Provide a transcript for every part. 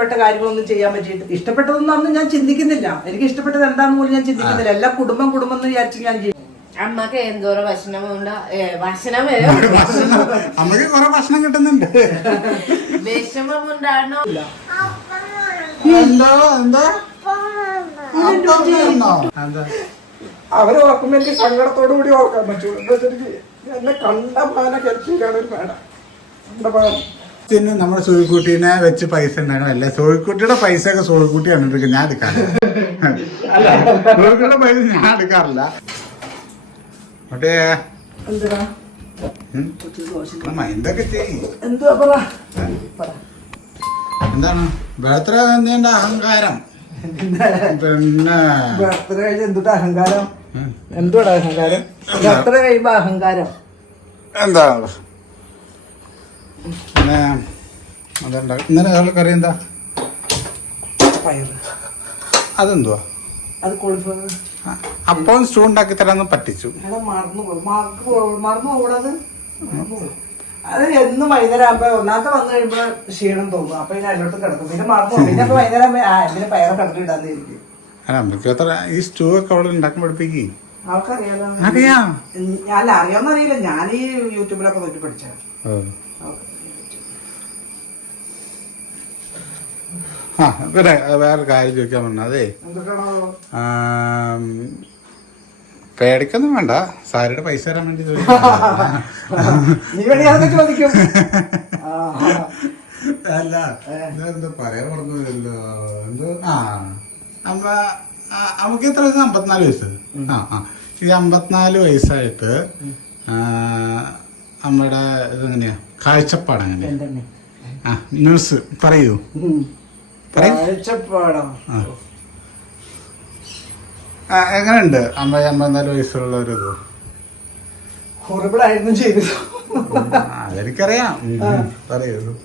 ഇഷ്ടപ്പെട്ട കാര്യങ്ങളൊന്നും ചെയ്യാൻ പറ്റിയിട്ട് ഇഷ്ടപ്പെട്ടതൊന്നും അന്ന് ഞാൻ ചിന്തിക്കുന്നില്ല. എനിക്ക് ഇഷ്ടപ്പെട്ടത് എന്താന്ന് പോലും ഞാൻ ചിന്തിക്കുന്നില്ല. എല്ലാ കുടുംബം കുടുംബം എന്ന് വിചാരിച്ച് ഞാൻ ചെയ്യും അമ്മയ്ക്ക് എന്തോരം ഭക്ഷണമുണ്ട് ഭക്ഷണം അമ്മയ്ക്ക് കുറെ ഭക്ഷണം കിട്ടുന്നുണ്ട്. വിഷമമുണ്ടാണോ എന്തോ എന്തോ? അവരെ ഓർക്കുമ്പോ എനിക്ക് സങ്കടത്തോടു കൂടി ഓർക്കാൻ പറ്റുള്ളൂ എന്താ എനിക്ക് എന്നെ കണ്ട മാന കരുത്തിയിലാണ് ഒരു മേഡം കണ്ട പിന്നെ നമ്മുടെ സോഴിക്കുട്ടീനെ വെച്ച് പൈസ ഉണ്ടാക്കണം. അല്ല? സോഴിക്കുട്ടിയുടെ പൈസ ഒക്കെ സോഴിക്കുട്ടി കണ്ടിട്ട് ഞാൻ എടുക്കാറില്ല. സോഴിക്കുട്ടിയുടെ പൈസ ഞാൻ എടുക്കാറില്ല. മറ്റേ ചെയ്യും. എന്താണ്? ബർത്ത്ഡേ എന്തിന്റെ അഹങ്കാരം? പിന്നെ. ബർത്ത്ഡേ കഴിഞ്ഞ് എന്തുട്ടാ അഹങ്കാരം? ഉം, എന്തുവാടാ അഹങ്കാരം? ബർത്ത്ഡേ കഴിയുമ്പോ അഹങ്കാരം. എന്താ? പിന്നെ അതെന്താ? ഇന്നലെ കറി എന്താ? പയറ്. അതെന്തുവാ? അത് കോളിഫ്ലവർ ആ, അപ്പം സ്റ്റൂ ഉണ്ടാക്കി തരാന്ന് പറ്റിച്ചു. മറന്നു പോകും മറന്നു പോകും മറന്നു പോകൂടത് അത് എന്നും വൈകുന്നേരം ആകുമ്പോ ഒന്നാമത്തെ വന്നു കഴിയുമ്പോ ക്ഷീണം തോന്നും. അപ്പൊ ഇനി അതിലോട്ട് കിടക്കും. പിന്നെ മറന്നു പിന്നെ അപ്പൊ വൈകുന്നേരം ആകുമ്പോ ആ എന്തിനാ പയറ് കണ്ടിട്ടാന്ന് ഇരിക്കും അല്ല നമുക്ക് അത്ര ഈ സ്റ്റൂ ഒക്കെ അവിടെ ഉണ്ടാക്കി പഠിപ്പിക്കേ. ആൾക്കറിയാലോ. അറിയാം. ഞാൻ അറിയാമെന്നറിയില്ല ഞാൻ ഈ യൂട്യൂബിലൊക്കെ നോക്കി പഠിച്ചാണ് ഓ. ആ പിന്നെ വേറെ കാര്യം ചോദിക്കാൻ പറഞ്ഞ അതെ പേടിക്കൊന്നും വേണ്ട. സാരിയുടെ പൈസ തരാൻ വേണ്ടി ചോദിക്കും. അല്ല എന്താ പറയാൻ പറഞ്ഞല്ലോ എന്തോ ആ അമ്മ നമുക്ക് എത്ര വയസ്സ്? അമ്പത്തിനാല് വയസ്സ്. ആ ആ. ഈ അമ്പത്തിനാല് വയസ്സായിട്ട് നമ്മുടെ ഇതെങ്ങനെയാ കാഴ്ചപ്പാട് ആ ന്യൂസ് പറയൂ. എങ്ങനെയുണ്ട്? അമ്പത് അമ്പത്തിനാല് വയസ്സുള്ള ഒരു ഇത്. ഹൊറിബിൾ ആയിരുന്നു ചെയ്തത് അതെനിക്കറിയാം. പറയൂ.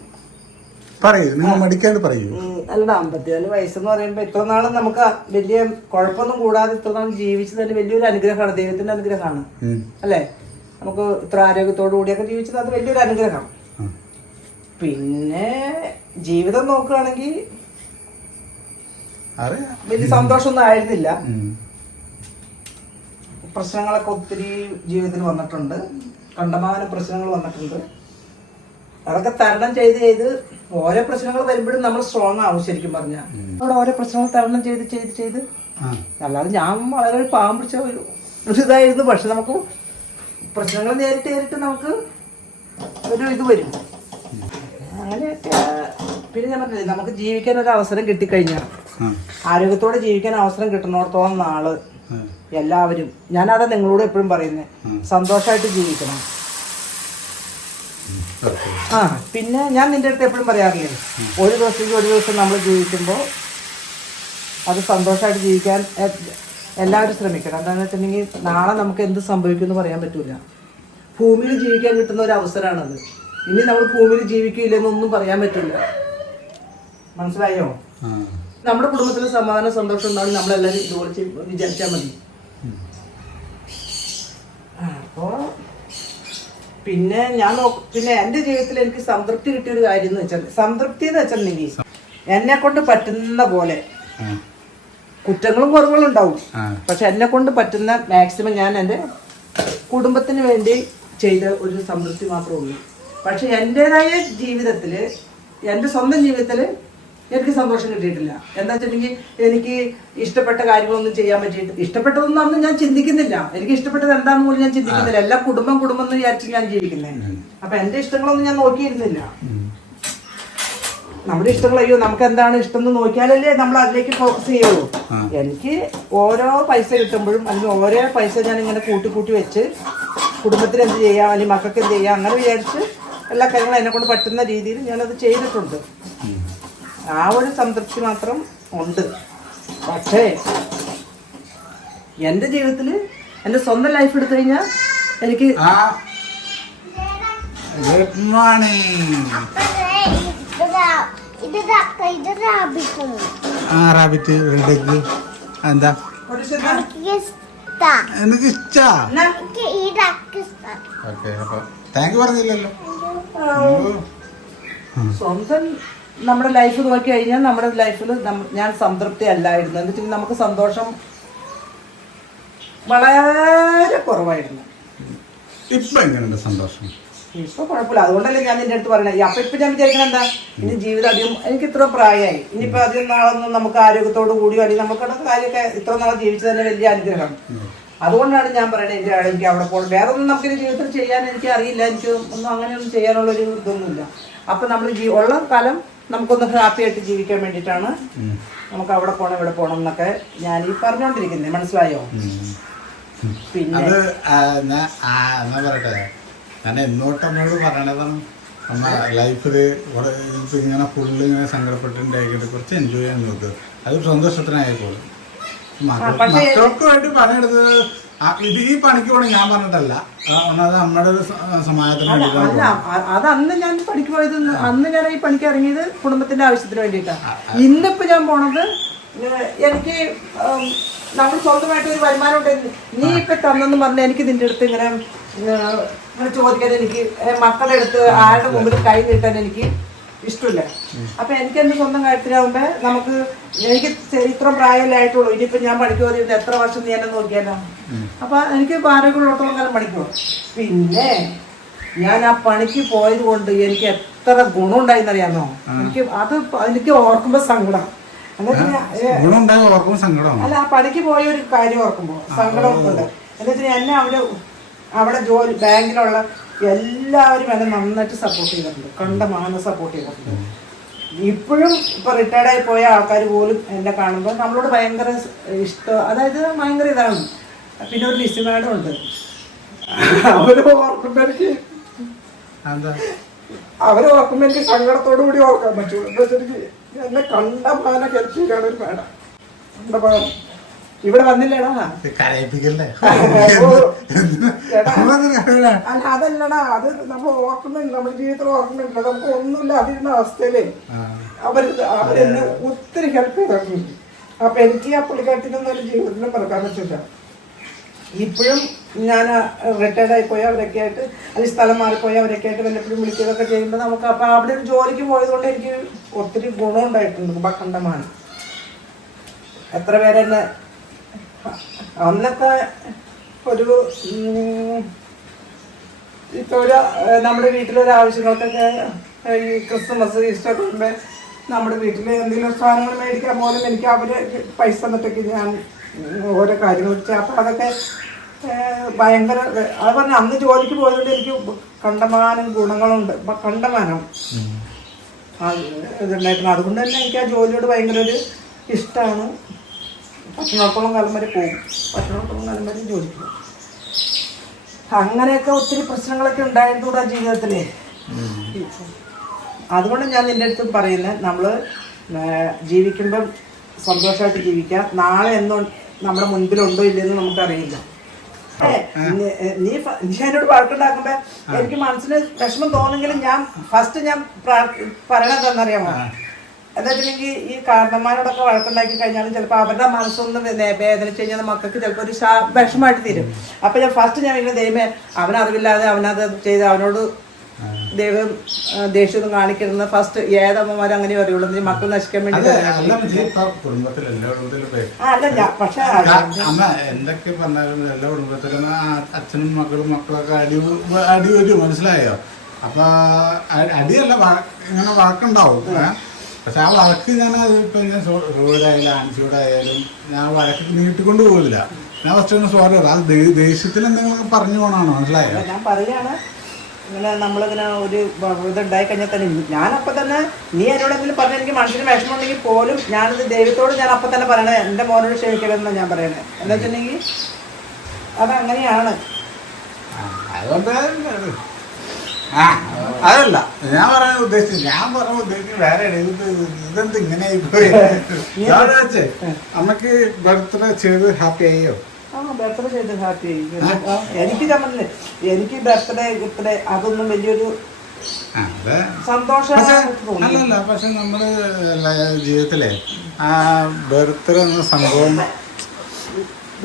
പറയൂ നിങ്ങൾ മടിക്കാണ്ട് പറയൂ. അല്ലടാ അമ്പത്തിനാല് വയസ്സെന്ന് പറയുമ്പോ ഇത്ര നാളും നമുക്ക് വലിയ കുഴപ്പമൊന്നും കൂടാതെ ഇത്ര നാൾ ജീവിച്ചത് തന്നെ വലിയൊരു അനുഗ്രഹമാണ്. ദൈവത്തിന്റെ അനുഗ്രഹമാണ്. അല്ലെ? നമുക്ക് ഇത്ര ആരോഗ്യത്തോടു കൂടിയൊക്കെ ജീവിച്ചത് അത് വലിയൊരു അനുഗ്രഹം. പിന്നെ ജീവിതം നോക്കുകയാണെങ്കിൽ വലിയ സന്തോഷമൊന്നും ആയിരുന്നില്ല. പ്രശ്നങ്ങളൊക്കെ ഒത്തിരി ജീവിതത്തിൽ വന്നിട്ടുണ്ട്. കണ്ടമാനം പ്രശ്നങ്ങൾ വന്നിട്ടുണ്ട്. അതൊക്കെ തരണം ചെയ്ത് ചെയ്ത് ഓരോ പ്രശ്നങ്ങൾ വരുമ്പോഴും നമ്മൾ സ്ട്രോങ് ആവും ശരിക്കും പറഞ്ഞാൽ അവിടെ ഓരോ പ്രശ്നങ്ങൾ തരണം ചെയ്ത് ചെയ്ത് ചെയ്ത് അല്ലാതെ ഞാൻ വളരെ ഒരു പാവം പിടിച്ച ഒരു ഇതായിരുന്നു. പക്ഷെ നമുക്ക് പ്രശ്നങ്ങൾ നേരിട്ട് നേരിട്ട് നമുക്ക് ഒരു ഇത് വരും. അങ്ങനെയൊക്കെ പിന്നെ നമുക്ക് പറഞ്ഞില്ലേ നമുക്ക് ജീവിക്കാൻ ഒരു അവസരം കിട്ടിക്കഴിഞ്ഞാൽ. ആരോഗ്യത്തോടെ ജീവിക്കാൻ അവസരം കിട്ടുന്നിടത്തോളം നാൾ. എല്ലാവരും. ഞാനത് നിങ്ങളോട് എപ്പോഴും പറയുന്നത് സന്തോഷമായിട്ട് ജീവിക്കണം. ആ പിന്നെ ഞാൻ നിന്റെ അടുത്ത് എപ്പോഴും പറയാറില്ലേ ഒരു ദിവസത്തേക്ക് ഒരു ദിവസം നമ്മൾ ജീവിക്കുമ്പോൾ അത് സന്തോഷമായിട്ട് ജീവിക്കാൻ എല്ലാവരും ശ്രമിക്കണം. എന്താണെന്ന് വെച്ചിട്ടുണ്ടെങ്കിൽ നാളെ നമുക്ക് എന്ത് സംഭവിക്കും എന്ന് പറയാൻ പറ്റൂല. ഭൂമിയിൽ ജീവിക്കാൻ കിട്ടുന്ന ഒരു അവസരമാണത്. ഇനി നമ്മൾ ഭൂമിയിൽ ജീവിക്കില്ലെന്നൊന്നും പറയാൻ പറ്റില്ല മനസ്സിലായോ. നമ്മുടെ കുടുംബത്തിൽ സമാധാനം സന്തോഷം ഉണ്ടാവും. നമ്മളെല്ലാവരും ഇതുപോലെ വിചാരിച്ചാൽ മതി. ആ, അപ്പോ പിന്നെ ഞാൻ പിന്നെ എന്റെ ജീവിതത്തിൽ എനിക്ക് സംതൃപ്തി കിട്ടിയ ഒരു കാര്യം എന്ന് വെച്ചാൽ സംതൃപ്തി എന്ന് വെച്ചിട്ടുണ്ടെങ്കിൽ എന്നെ കൊണ്ട് പറ്റുന്ന പോലെ കുറ്റങ്ങളും കുറവുകളും ഉണ്ടാവും. പക്ഷെ എന്നെ കൊണ്ട് പറ്റുന്ന മാക്സിമം ഞാൻ എന്റെ കുടുംബത്തിന് വേണ്ടി ചെയ്ത ഒരു സംതൃപ്തി മാത്രമേ ഉള്ളൂ. പക്ഷെ എന്റെതായ ജീവിതത്തിൽ എന്റെ സ്വന്തം ജീവിതത്തിൽ എനിക്ക് സന്തോഷം കിട്ടിയിട്ടില്ല. എന്താ വെച്ചിട്ടുണ്ടെങ്കിൽ എനിക്ക് ഇഷ്ടപ്പെട്ട കാര്യങ്ങളൊന്നും ചെയ്യാൻ പറ്റിയിട്ട് ഇഷ്ടപ്പെട്ടതൊന്നും അന്ന് ഞാൻ ചിന്തിക്കുന്നില്ല. എനിക്ക് ഇഷ്ടപ്പെട്ടത് എന്താണെന്ന് പോലും ഞാൻ ചിന്തിക്കുന്നില്ല. എല്ലാ കുടുംബം കുടുംബം എന്ന് വിചാരിച്ച് ഞാൻ ജീവിക്കുന്നത് അപ്പൊ എന്റെ ഇഷ്ടങ്ങളൊന്നും ഞാൻ നോക്കിയിരുന്നില്ല. നമ്മുടെ ഇഷ്ടങ്ങൾ അയ്യോ നമുക്ക് എന്താണ് ഇഷ്ടം എന്ന് നോക്കിയാലല്ലേ നമ്മൾ അതിലേക്ക് ഫോക്കസ് ചെയ്യുള്ളൂ. എനിക്ക് ഓരോ പൈസ കിട്ടുമ്പോഴും അല്ലെങ്കിൽ ഓരോ പൈസ ഞാൻ ഇങ്ങനെ കൂട്ടി കൂട്ടി വെച്ച് കുടുംബത്തിന് എന്ത് ചെയ്യാം? അല്ലെങ്കിൽ മക്കൾക്ക് എന്ത് ചെയ്യാം? അങ്ങനെ വിചാരിച്ച് എല്ലാ കാര്യങ്ങളും എന്നെ കൊണ്ട് പറ്റുന്ന രീതിയിൽ ഞാനത് ചെയ്തിട്ടുണ്ട്. ആ ഒരു സംതൃപ്തി മാത്രം ഉണ്ട്. പക്ഷേ എന്റെ ജീവിതത്തിൽ എന്റെ സ്വന്തം ലൈഫ് എടുത്തു കഴിഞ്ഞാൽ എനിക്ക് ഗുഡ് മോർണിംഗ് ആ റാബിറ്റ് എന്താ. എനിക്ക് ഇഷ്ടാ. ഓക്കെ അപ്പൊ താങ്ക് യു പറഞ്ഞില്ലല്ലോ. സ്വന്തം നമ്മുടെ ലൈഫ് നോക്കി കഴിഞ്ഞാൽ നമ്മുടെ ലൈഫിൽ ഞാൻ സംതൃപ്തി അല്ലായിരുന്നു. എന്ന് വെച്ചാൽ നമുക്ക് സന്തോഷം വളരെ കുറവായിരുന്നു. ഇപ്പൊ എങ്ങനെയുണ്ട് സന്തോഷം? ഇപ്പൊ കുഴപ്പമില്ല. അതുകൊണ്ടല്ലേ ഞാൻ നിന്റെ അടുത്ത് പറയണേ. അപ്പൊ ഇപ്പൊ ഞാൻ വിചാരിക്കണം എന്താ? ഇനി ജീവിതം അധികം എനിക്ക് ഇത്ര പ്രായമായി ഇനിയിപ്പോ അധികം നാളൊന്നും നമുക്ക് ആരോഗ്യത്തോട് കൂടിയോ അല്ലെങ്കിൽ നമുക്കുള്ള കാര്യമൊക്കെ ഇത്ര നാളെ ജീവിച്ചു തന്നെ വലിയ അനുഗ്രഹം. അതുകൊണ്ടാണ് ഞാൻ പറയുന്നത് എന്റെ ആൾ എനിക്ക് അവിടെ പോകണം വേറെ ഒന്നും നമുക്ക് ജീവിതത്തിൽ ചെയ്യാൻ എനിക്ക് അറിയില്ല. എനിക്ക് ഒന്നും അങ്ങനെയൊന്നും ചെയ്യാനുള്ളൊരു ഇതൊന്നുമില്ല. അപ്പൊ നമ്മൾ ഉള്ള കാലം നമുക്കൊന്ന് ഹാപ്പി ആയിട്ട് ജീവിക്കാൻ വേണ്ടിയിട്ടാണ്. നമുക്ക് അവിടെ പോകണം ഇവിടെ പോകണം എന്നൊക്കെ ഞാൻ ഈ പറഞ്ഞുകൊണ്ടിരിക്കുന്നത് മനസ്സിലായോ? പിന്നെ അത് എന്നാ പറയട്ടെ. ഞാൻ എന്നോട്ട് അമ്മയോട് പറയണതാണ് അമ്മ ലൈഫിൽ ഇങ്ങനെ ഫുള്ള് ഇങ്ങനെ സങ്കടപ്പെട്ടിട്ടുണ്ടായിക്കട്ടെ കുറച്ച് എൻജോയ് ചെയ്യാൻ നോക്കുക അത് സന്തോഷത്തിനായിക്കോളും. മക്കൾക്ക് വേണ്ടി പണിയെടുത്തത് ഇത് ഈ പണിക്ക് പോകണം ഞാൻ പറഞ്ഞിട്ടല്ല. അമ്മയുടെ ഒരു സമാജത്തിന് അല്ല വേണ്ടിയിട്ടാണ് അത് അന്ന് ഞാൻ പണിക്ക് പോയത് അന്ന് ഞാൻ ഈ പണിക്ക് ഇറങ്ങിയത് കുടുംബത്തിന്റെ ആവശ്യത്തിന് വേണ്ടിയിട്ടാണ് ഇന്നിപ്പോ ഞാൻ പോണത് ഏഹ് എനിക്ക് ഉം, നമ്മൾ സ്വന്തമായിട്ട് ഒരു വരുമാനം ഉണ്ടായിരുന്നു നീ ഇപ്പൊ തന്നെന്ന് പറഞ്ഞ എനിക്ക് നിന്റെ അടുത്ത് ഇങ്ങനെ ഏഹ്, ഇങ്ങനെ ചോദിക്കാൻ എനിക്ക് ഏഹ്, മക്കളുടെ അടുത്ത് ആരുടെ മുമ്പിൽ കൈ നീട്ടാൻ എനിക്ക് ഇഷ്ടമില്ല. അപ്പൊ എനിക്ക് എന്റെ സ്വന്തം കാര്യത്തിലാവുമ്പോ നമുക്ക് എനിക്ക് ഇത്ര പ്രായമല്ലേ ആയിട്ടുള്ളൂ. ഇനിയിപ്പോ ഞാൻ പഠിക്കുമോ ഇരുന്ന് എത്ര വർഷം നീ എന്നെ നോക്കിയാലോ? അപ്പൊ എനിക്ക് ആരോഗ്യമുള്ളത്തോളം കാലം പഠിക്കുമോ പിന്നെ ഞാൻ ആ പണിക്ക് പോയത് കൊണ്ട് എനിക്ക് എത്ര ഗുണമുണ്ടായിന്നറിയാമോ? എനിക്ക് അത് എനിക്ക് ഓർക്കുമ്പോ സങ്കടം. അല്ല ആ പണിക്ക് പോയ ഒരു കാര്യം ഓർക്കുമ്പോ സങ്കടം ഉണ്ട്. എന്താ വെച്ചാൽ എന്നെ അവിടെ അവിടെ ജോലി ബാങ്കിലുള്ള എല്ലാവരും എന്നെ നന്നായിട്ട് സപ്പോർട്ട് ചെയ്തിട്ടുണ്ട്. കണ്ട കണ്ടമാനം സപ്പോർട്ട് ചെയ്തിട്ടുണ്ട്. ഇപ്പോഴും ഇപ്പൊ റിട്ടയർഡ് ആയി പോയ ആൾക്കാർ പോലും എന്നെ കാണുമ്പോൾ നമ്മളോട് ഭയങ്കര ഇഷ്ടം അതായത് ഭയങ്കര ഇതാണ്. പിന്നെ ഒരു ലിസ്റ്റ് മാഡം ഉണ്ട്. അവർ ഓർക്കുമ്പോ എനിക്ക് അവരെ സങ്കടത്തോടു കൂടി ഓർക്കാൻ പറ്റുള്ളൂ എന്താ വെച്ചാൽ എന്നെ കണ്ട മാന ചെയ്യാണ് ഒരു മാഡം. കണ്ടമാനം ഇവിടെ വന്നില്ലേടാ. കരയിപ്പിക്കല്ലേ. അല്ല അതല്ലടാ അത് നമ്മൾ ഓർക്കുന്നുണ്ട് നമ്മുടെ ജീവിതത്തിൽ ഓർക്കുന്നുണ്ട്. നമുക്ക് ഒന്നുമില്ല അതിരുന്ന അവസ്ഥയിൽ. അവർ അവരെന്നെ ഒത്തിരി ഹെൽപ്പ് ചെയ്തിട്ടുണ്ട്. അപ്പൊ എനിക്ക് ആ പുള്ളിക്കാട്ടിനൊന്നും ഒരു ജീവിതത്തിൽ പറക്കാൻ പറ്റില്ല. ഇപ്പോഴും ഞാൻ റിട്ടയർഡ് ആയി പോയി അവരൊക്കെ ആയിട്ട് അല്ലെങ്കിൽ സ്ഥലം മാറിപ്പോയി അവരൊക്കെ ആയിട്ട് വല്ലപ്പോഴും വിളിക്കുകയൊക്കെ ചെയ്യുമ്പോൾ നമുക്ക് അപ്പൊ അവിടെ ഒരു ജോലിക്ക് പോയതുകൊണ്ട് എനിക്ക് ഒത്തിരി ഗുണം ഉണ്ടായിട്ടുണ്ട് ബക്കണ്ടമാണ് എത്ര പേരെന്നെ അന്നത്തെ ഒരു ഇപ്പൊ ഒരു നമ്മുടെ വീട്ടിലൊരു ആവശ്യങ്ങൾക്കൊക്കെ ഈ ക്രിസ്മസ് ഈസ്റ്റർ ഒക്കെ നമ്മുടെ വീട്ടിൽ എന്തെങ്കിലും സാധനങ്ങൾ മേടിക്കാൻ പോലും എനിക്ക് അവർ പൈസ തന്നിട്ടൊക്കെ ഞാൻ ഓരോ കാര്യങ്ങൾ അപ്പോൾ അപ്പൊ അതൊക്കെ ഭയങ്കര അത് പറഞ്ഞ അന്ന് ജോലിക്ക് പോയതുകൊണ്ട് എനിക്ക് കണ്ടമാനം ഗുണങ്ങളുണ്ട്. കണ്ടമാനം. ഇതുണ്ടായിരുന്നു അതുകൊണ്ട് തന്നെ എനിക്ക് ആ ജോലിയോട് ഭയങ്കര ഒരു ഇഷ്ടമാണ് പറ്റുന്നിടത്തോളം കാലം വരെ പോകും ഭക്ഷണത്തോളം കാലം വരെ ജോലിക്ക് പോകും. അങ്ങനെയൊക്കെ ഒത്തിരി പ്രശ്നങ്ങളൊക്കെ ഉണ്ടായിട്ടുണ്ട് ആ ജീവിതത്തിൽ അതുകൊണ്ട് ഞാൻ നിന്റെ അടുത്ത് പറയുന്നത് നമ്മൾ ജീവിക്കുമ്പം സന്തോഷമായിട്ട് ജീവിക്കാം. നാളെ എന്നും നമ്മുടെ മുൻപിലുണ്ടോ ഇല്ലെന്ന് നമുക്കറിയില്ല. നീ- നീ എന്നോട് വഴക്കുണ്ടാക്കുമ്പോ എനിക്ക് മനസ്സിന് വിഷമം തോന്നുമെങ്കിലും ഞാൻ ഫസ്റ്റ് ഞാൻ പ്രാർത്ഥ- പറയണത് എന്നറിയാമോ എന്താ വെച്ചിട്ടുണ്ടെങ്കിൽ ഈ കാരണന്മാരോടൊക്കെ വഴക്കുണ്ടാക്കി കഴിഞ്ഞാൽ ചിലപ്പോൾ അവരുടെ മനസ്സൊന്ന് വേദനിച്ച് കഴിഞ്ഞാൽ മക്കൾക്ക് ചിലപ്പോൾ ഒരു വിഷമമായിട്ട് വിഷമായിട്ട് തീരും. അപ്പൊ ഞാൻ ഫസ്റ്റ് ഞാൻ ഇങ്ങനെ ദൈവമേ അവനറിവില്ലാതെ അവനത് ചെയ്ത് അവനോട് ദൈവം ദേഷ്യമൊന്നും കാണിക്കരുതെന്ന് ഫസ്റ്റ് ഏതമ്മമാർ അങ്ങനെ പറയുള്ളൂ. മക്കൾ നശിക്കാൻ വേണ്ടി അല്ല ഞാൻ പക്ഷെ അമ്മ എന്തൊക്കെ പറഞ്ഞാലും എല്ലാ കുടുംബത്തിലും അച്ഛനും മക്കളും മക്കളൊക്കെ അടി അടി വരും മനസ്സിലായോ? അപ്പൊ അടിയല്ല ഇങ്ങനെ വഴക്കുണ്ടാവും? പക്ഷെ ആ വഴക്ക് ഞാൻ അത് ഇപ്പൊ ഞാൻ റോഡായാലും ആൻസിയോടായാലും ഞാൻ വഴക്ക് നീട്ടിക്കൊണ്ട് പോകില്ല ഞാൻ ഫസ്റ്റ് സോറി അത് ദേ- ദേഷ്യത്തിൽ എന്തെങ്കിലും പറഞ്ഞു പോകണാണോ മനസ്സിലായോ? ഞാൻ പറയാണ്. ഇങ്ങനെ നമ്മളിങ്ങനെ ഒരു ഇതുണ്ടായി കഴിഞ്ഞാൽ തന്നെ ഞാനപ്പോൾ തന്നെ നീ എന്നോടെങ്കിലും പറഞ്ഞ എനിക്ക് മനസ്സിന് വിഷമം ഉണ്ടെങ്കിൽ പോലും ഞാനത് ദൈവത്തോട് ഞാൻ അപ്പം തന്നെ പറയണേ. എന്റെ മോനോട് ക്ഷമിക്കണമെന്ന് ഞാൻ പറയണേ. എന്താ വെച്ചിട്ടുണ്ടെങ്കിൽ അതങ്ങനെയാണ്. ആ, അതുകൊണ്ട് അത് ആ, അതല്ല. ഞാൻ പറയാൻ ഉദ്ദേശിച്ചത് ഞാൻ പറഞ്ഞ ഉദ്ദേശിച്ചത് വേറെ ഇത് ഇതെന്ത് ഇങ്ങനെ ആയിപ്പോയി വെച്ചേ അമ്മയ്ക്ക് ബർത്ത്ഡേ ചെയ്ത് ഹാപ്പി ആയോ ബർത്ത്ഡേ ചെയ്ത് ഹാപ്പി എനിക്ക് തമ്മിൽ എനിക്ക് ബർത്ത്ഡേ ബർത്ത്ഡേ അതൊന്നും വലിയൊരു അല്ലല്ല പക്ഷെ നമ്മൾ ല- ജീവിതത്തിലെ ആ ബർത്ത്ഡേ എന്ന സംഭവം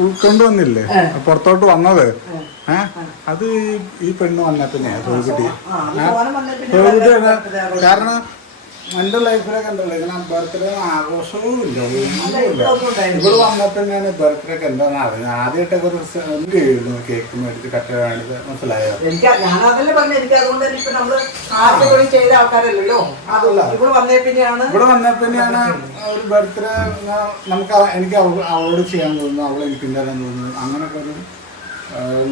ഉൾക്കൊണ്ടുവന്നില്ലേ? പുറത്തോട്ട് വന്നത്. ഏ അത് ഈ- പെണ്ണ് വന്ന പിന്നെ birthday ആഘോഷിച്ചു. കാരണം എന്റെ ലൈഫിലൊക്കെ ഉണ്ടല്ലോ ഇങ്ങനെ ബർത്ത്ഡേ ആഘോഷവും ഇല്ല ഒന്നുമില്ല ഇവിടെ വന്നപ്പോഴാണ് ബർത്ത്ഡേ ഒക്കെ എന്താണെന്ന് അറിയുന്നത് ആദ്യമായിട്ടൊക്കെ ഒരു ദിവസം ചെയ്യുന്നു കേക്ക് മേടിച്ച് കട്ട് വേണ്ടത് മനസ്സിലായോ. ഇവിടെ വന്നപ്പോഴാണ് ഒരു ബർത്ത്ഡേ നമുക്ക് എനിക്ക് അവ- അവളോട് ചെയ്യാൻ തോന്നുന്നു അവൾ എനിക്ക് ഉണ്ടാകാൻ തോന്നുന്നു അങ്ങനെയൊക്കെ ഒരു